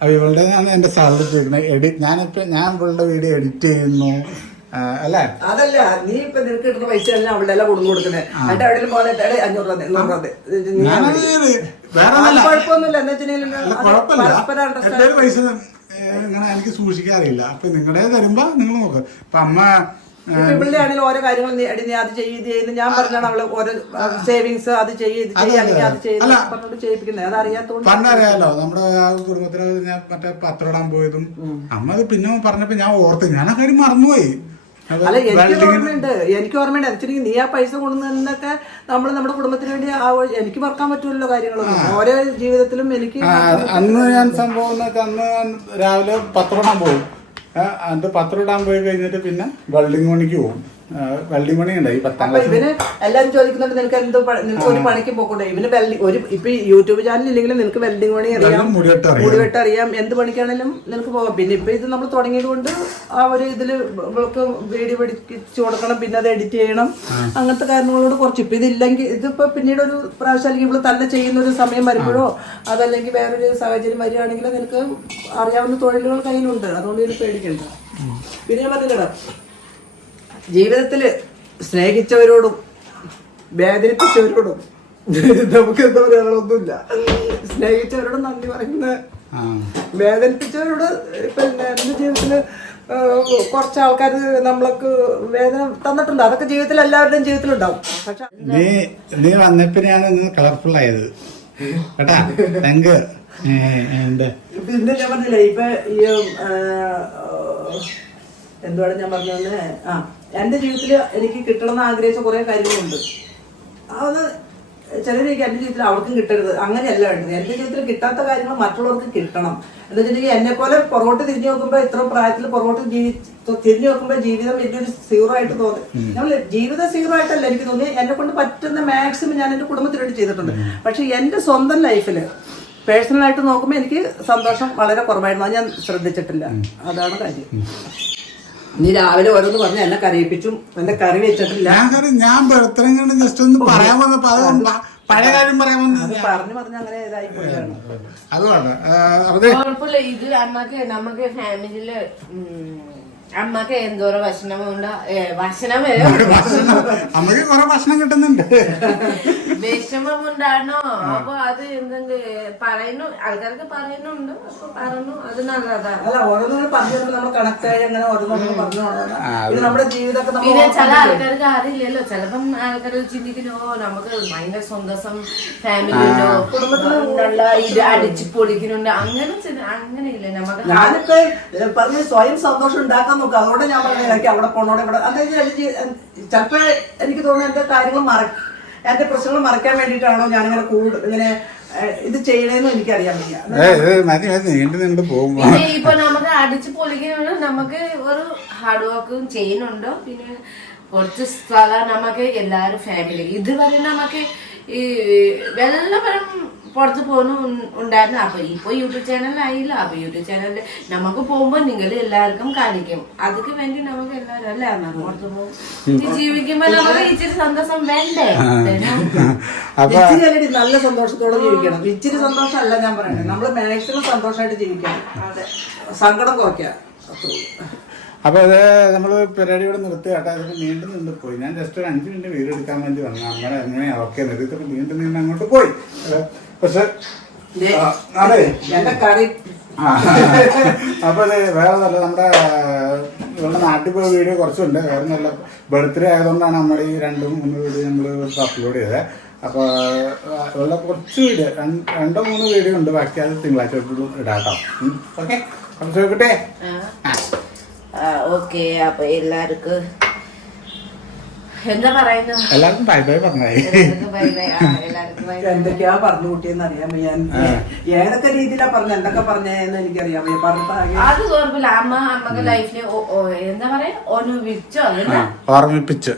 അപ്പൊ ഇവളുടെ ഞാൻ എന്റെ സാലറി ചോദിക്കുന്നത്. എഡിറ്റ് ഞാനിപ്പോ ഞാൻ ഇവളുടെ വീഡിയോ എഡിറ്റ് ചെയ്യുന്നു. അല്ലേ? അതല്ല നീ ഇപ്പൊ നിനക്ക് കിട്ടുന്ന പൈസ എല്ലാം അവിടെ എല്ലാം കൊടുക്കും കൊടുക്കുന്നത് എന്നിട്ട് എവിടെയും പോകുന്നത് അഞ്ഞൂറ് രൂപ. കുഴപ്പമൊന്നുമില്ല. എന്താ വെച്ചിട്ടുണ്ടെങ്കിൽ പൈസ ഇങ്ങനെ എനിക്ക് സൂക്ഷിക്കാറില്ല അപ്പൊ നിങ്ങളുടെ തരുമ്പോ നിങ്ങൾ നോക്ക്. ഇപ്പൊ അമ്മ പിള്ളേ ആണെങ്കിൽ ഓരോ കാര്യങ്ങൾ നീ അത് ചെയ്യുന്നു ഞാൻ പറഞ്ഞാണ് അവൾ ഓരോ സേവിങ്സ് അത് ചെയ്ത് ചെയ്യിപ്പിക്കുന്നത് അത് അറിയാത്തോണ്ട് പണ്ടറിയാലോ നമ്മുടെ കുടുംബത്തിലെ ഞാൻ മറ്റേ പത്രം ഇടാൻ പോയതും. അമ്മ അത് പിന്നെ പറഞ്ഞപ്പോ ഞാൻ ഓർത്ത് ഞാൻ ആ കാര്യം മറന്നുപോയി. അപ്പൊ അല്ല എനിക്ക് ഓർമ്മയുണ്ട് എനിക്ക് ഓർമ്മയുണ്ട്. വെച്ചിട്ടുണ്ടെങ്കിൽ നീ ആ പൈസ കൊണ്ടുവന്നൊക്കെ നമ്മൾ നമ്മുടെ കുടുംബത്തിന് വേണ്ടി ആ എനിക്ക് മറക്കാൻ പറ്റുമല്ലോ കാര്യങ്ങളൊന്നും. ഓരോ ജീവിതത്തിലും എനിക്ക് അന്ന് ഞാൻ സംഭവം എന്ന് വെച്ചാൽ അന്ന് ഞാൻ രാവിലെ പത്രം പോകും അത് പത്രം ഇടാൻ പോയി കഴിഞ്ഞിട്ട് പിന്നെ വെൽഡിങ് പണിക്ക് പോകും വെള്ളിമണി ഉണ്ട് ഈ പത്താം ക്ലാസ് ഇവന് എല്ലാരും ചോദിക്കുന്നുണ്ട് നിനക്ക് എന്ത് നിനക്ക് ഒരു പണിക്ക് പോക്കൂടെ? ഇവന് വെൽഡിങ് ഒരു ഇപ്പൊ യൂട്യൂബ് ചാനൽ ഇല്ലെങ്കിലും നിനക്ക് വെൽഡിംഗ് പണി അറിയാം. മുടിവെട്ട് അറിയാം. എന്ത് പണിക്കാണെങ്കിലും നിനക്ക് പോകാം. പിന്നെ ഇപ്പൊ ഇത് നമ്മൾ തുടങ്ങിയത് കൊണ്ട് ആ ഒരു ഇതിൽ ഇവൾക്ക് വീഡിയോ പഠിച്ചു കൊടുക്കണം പിന്നെ അത് എഡിറ്റ് ചെയ്യണം. അങ്ങനത്തെ കാരണങ്ങളോട് കുറച്ച്. ഇപ്പൊ ഇതില്ലെങ്കിൽ ഇതിപ്പോ പിന്നീട് ഒരു പ്രാവശ്യം അല്ലെങ്കിൽ ഇവൾ തന്നെ ചെയ്യുന്ന ഒരു സമയം വരുമ്പോഴോ അതല്ലെങ്കിൽ വേറൊരു സാഹചര്യം വരികയാണെങ്കിൽ നിനക്ക് അറിയാവുന്ന തൊഴിലുകൾ കയ്യിലുണ്ട്. അതുകൊണ്ട് ഇതിന് പേടിക്കണ്ട. പിന്നെ ഞാൻ പറഞ്ഞില്ലടാ ജീവിതത്തിൽ സ്നേഹിച്ചവരോടും വേദനിപ്പിച്ചവരോടും നമുക്ക് എന്താ പറയാനുള്ളതൊന്നുമില്ല സ്നേഹിച്ചവരോട് നന്ദി പറയുന്ന വേദനിപ്പിച്ചവരോട് പിന്നെ എന്റെ ജീവിതത്തിൽ കുറച്ച് ആൾക്കാർ നമ്മൾക്ക് വേദന തന്നിട്ടുണ്ട്. അതൊക്കെ ജീവിതത്തിൽ എല്ലാവരുടെയും ജീവിതത്തിലുണ്ടാവും. പക്ഷെ നീ നീ വന്നപ്പിനെയാണ് ഇന്ന് കളർഫുൾ ആയത്. കേട്ടാ? താങ്ക്. പിന്നെ ഞാൻ പറഞ്ഞില്ലേ ഇപ്പൊ ഈ എന്തുവാണ് ഞാൻ പറഞ്ഞത്? ആ എന്റെ ജീവിതത്തിൽ എനിക്ക് കിട്ടണമെന്ന് ആഗ്രഹിച്ച കുറെ കാര്യങ്ങളുണ്ട്. അത് ചിലരേക്ക് എന്റെ ജീവിതത്തിൽ അവർക്കും കിട്ടരുത്. അങ്ങനെയല്ല വേണ്ടത്. എന്റെ ജീവിതത്തിൽ കിട്ടാത്ത കാര്യങ്ങൾ മറ്റുള്ളവർക്ക് കിട്ടണം. എന്ന് വെച്ചിട്ടുണ്ടെങ്കിൽ എന്നെ പോലെ പുറകോട്ട് തിരിഞ്ഞു നോക്കുമ്പോൾ ഇത്ര പ്രായത്തിൽ പുറകോട്ട് ജീവി തിരിഞ്ഞു നോക്കുമ്പോൾ ജീവിതം വലിയൊരു സീറോ ആയിട്ട് തോന്നി. നമ്മൾ ജീവിതം സീറോ ആയിട്ടല്ല എനിക്ക് തോന്നി. എന്നെ കൊണ്ട് പറ്റുന്ന മാക്സിമം ഞാൻ എന്റെ കുടുംബത്തിന് വേണ്ടി ചെയ്തിട്ടുണ്ട് പക്ഷെ എന്റെ സ്വന്തം ലൈഫിൽ പേഴ്സണലായിട്ട് നോക്കുമ്പോൾ എനിക്ക് സന്തോഷം വളരെ കുറവായിരുന്നു. അത് ഞാൻ ശ്രദ്ധിച്ചിട്ടില്ല. അതാണ് കാര്യം. നീ രാവിലെ ഓരോന്ന് പറഞ്ഞ് എന്നെ കറിയിപ്പിച്ചും എന്റെ കറി വെച്ചിട്ടില്ല. ഞാൻ കാര്യം ഞാൻ ബർത്ത്ഡേ കണ്ട് ജസ്റ്റ് ഒന്ന് പറയാൻ വന്നപ്പോ അത് പഴയ കാര്യം പറയാൻ വന്നത് പറഞ്ഞു പറഞ്ഞ് അങ്ങനെ ഇതായി പോയതാണ്. അതുകൊണ്ട് ഇത് നമുക്ക് നമുക്ക് ഫാമിലിയിൽ അമ്മയ്ക്ക് എന്തോരം ഭക്ഷണമുണ്ട് ഭക്ഷണം അമ്മയ്ക്ക് കുറെ ഭക്ഷണം കിട്ടുന്നുണ്ട്. വിഷമമുണ്ടാണോ അപ്പൊ അത് എന്തെങ്കിലും പറയുന്നു. ആൾക്കാർക്ക് പറയുന്നുണ്ട്. അപ്പൊ പറഞ്ഞു അത് നല്ലതാണ് അല്ല ഓരോന്നും പറഞ്ഞു നമ്മൾ കണക്റ്റായി അങ്ങനെ ഓരോന്നും പറഞ്ഞു നമ്മുടെ ജീവിതമൊക്കെ പിന്നെ ചില. ആൾക്കാർക്ക് അറിയില്ലല്ലോ. ചിലപ്പം ആൾക്കാർ ചിന്തിക്കുന്നു "ഓ, നമുക്ക് ഭയങ്കര സ്വന്തം ഫാമിലി ഉണ്ടോ? കുടുംബത്തിലുള്ള ഇത് അടിച്ചു പൊളിക്കുന്നുണ്ട്. അങ്ങനെ ചിന്ത- അങ്ങനെയില്ല. നമുക്ക് ഞാനൊക്കെ പറഞ്ഞ് സ്വയം സന്തോഷം ഉണ്ടാക്കാൻ നോക്കുക അതുകൊണ്ട് ഞാൻ പറഞ്ഞത് എനിക്ക് അവിടെ പോണോടെ ഇവിടെ. അതായത് എനിക്ക് ചിലപ്പോ എനിക്ക് തോന്നുന്നു എന്റെ കാര്യങ്ങൾ മറ എന്റെ പ്രശ്നങ്ങൾ മറക്കാൻ വേണ്ടിയിട്ടാണോ ഞാനിങ്ങനെ കൂടുതൽ ഇങ്ങനെ ഇത് ചെയ്യണേന്ന് എനിക്കറിയാൻ വയ്യ. ഇപ്പൊ നമുക്ക് അടിച്ചു പൊളിക്കുന്നുണ്ട്. നമുക്ക് ഒരു ഹാർഡ് വർക്കും ചെയ്യുന്നുണ്ടോ. പിന്നെ കുറച്ച് സ്ഥലം നമുക്ക് എല്ലാരും ഫാമിലി ഇതുവരെ നമുക്ക് ഈ വെള്ളപ്പരം പുറത്ത് പോകുന്നു ഉണ്ടായിരുന്നു. അപ്പൊ ഇപ്പൊ യൂട്യൂബ് ചാനൽ ആയില്ല. അപ്പൊ യൂട്യൂബ് ചാനലിൽ നമുക്ക് പോകുമ്പോ നിങ്ങൾ എല്ലാവർക്കും കാണിക്കും. അതൊക്കെ വേണ്ടി നമുക്ക് എല്ലാവരും അല്ലേ? പുറത്ത് പോകും ജീവിക്കുമ്പോ നമുക്ക് ഇച്ചിരി സന്തോഷം വേണ്ടേ? ഇച്ചിരി നല്ല സന്തോഷത്തോടെ ജീവിക്കണം. ഇച്ചിരി സന്തോഷം അല്ല ഞാൻ പറയുന്നത് നമ്മൾ മാക്സിമം സന്തോഷമായിട്ട് ജീവിക്കണം. അതെ. സങ്കടം കുറയ്ക്കുക അപ്പോൾ അത് നമ്മൾ പരിപാടി ഇവിടെ നിർത്തി കേട്ടോ അതിന് നീണ്ടു നിന്ന് പോയി. ഞാൻ ജസ്റ്റ് ഒരു അഞ്ച് മിനിറ്റ് വീട് എടുക്കാൻ വേണ്ടി വന്നു അങ്ങനെ എങ്ങനെയാ ഓക്കെ നിർത്തി നീണ്ടു നിന്ന് അങ്ങോട്ട് പോയി. അല്ലേ? പക്ഷെ അതെ. എന്റെ കറി. അപ്പൊ അത് വേറെ നല്ല നമ്മുടെ ഇവിടെ നാട്ടിൽ പോയ വീഡിയോ കുറച്ചുണ്ട്. വേറെ നല്ല ബർത്ത്ഡേ ആയതുകൊണ്ടാണ് നമ്മൾ ഈ രണ്ടും മൂന്ന് വീഡിയോ നമ്മൾ അപ്ലോഡ് ചെയ്തത്. അപ്പൊ ഉള്ള കുറച്ച് വീഡിയോ രണ്ടോ മൂന്ന് വീഡിയോ ഉണ്ട്. ബാക്കി അത് തിങ്കളാഴ്ച ഇടാട്ടോ. ഓക്കെ. അപ്പൊ ചോദിക്കട്ടെ ഓക്കെ. അപ്പൊ എല്ലാവർക്കും എന്താ പറയുന്നു? എല്ലാവർക്കും ബൈ ബൈ പറഞ്ഞായി. എന്തൊക്കെയാ പറഞ്ഞു കൂട്ടിയെന്ന് അറിയാൻ വയ്യ. ഏതൊക്കെ രീതിയിലാ പറഞ്ഞ? എന്തൊക്കെ പറഞ്ഞെന്ന് എനിക്കറിയാം വയ്യ. അത് കുഴപ്പമില്ല അമ്മ അമ്മയ്ക്ക് ലൈഫിൽ എന്താ പറയാ? ഓർമ്മിപ്പിച്ച്?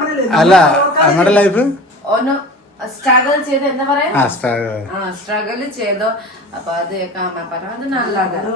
പറഞ്ഞില്ലേ അല്ല നമ്മുടെ ലൈഫ് ഒന്ന് സ്ട്രഗിൾ ചെയ്ത് എന്താ പറയാ? ആ സ്റ്റാർ ആ സ്ട്രഗിൾ ചെയ്തോ? അപ്പൊ അത് അമ്മ പറഞ്ഞു അത് നല്ലതാണ്